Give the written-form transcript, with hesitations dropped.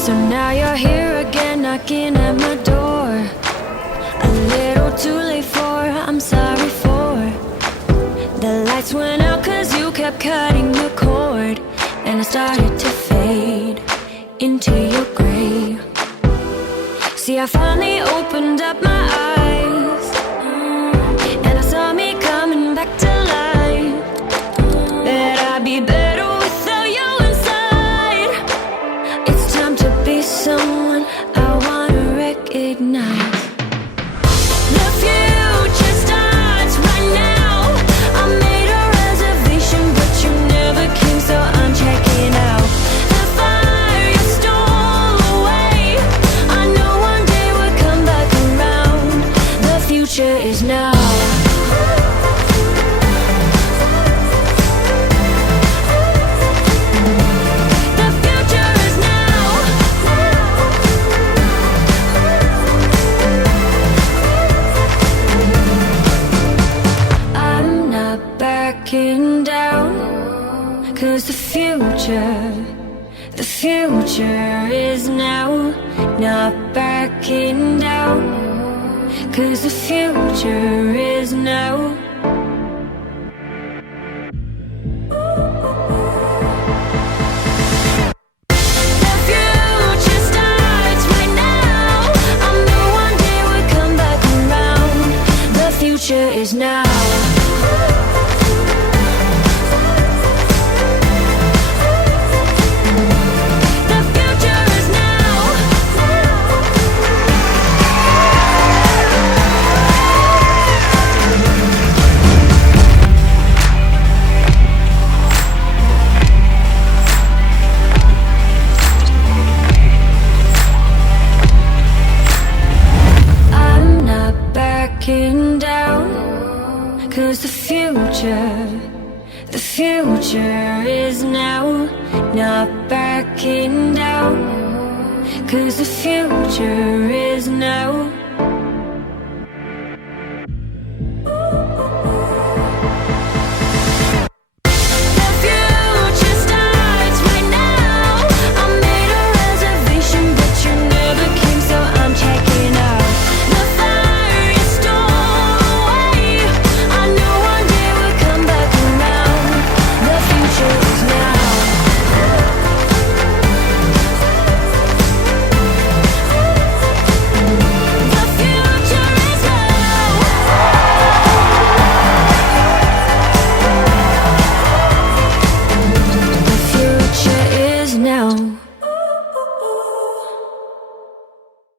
So now you're here again, knocking at my door. A little too late for, I'm sorry for. The lights went out cause you kept cutting the cord. And I started to fade into your gray. See, I finally opened up my eyes, and I saw me coming back to life. That I'd be better without you inside. It's time to be someone I wanna recognize. The future starts right now. I made a reservation, but you never came, so I'm checking out. The fire you stole away, I know one day we'll come back around. The future is now. The future is now. I'm not backing down, cause the future is now. Not backing down, cause the future is now. The future starts right now. I know one day we'll come back around. The future is now. The future is now. I'm not backing down, cause the future is now. Not backing down, cause the future is now.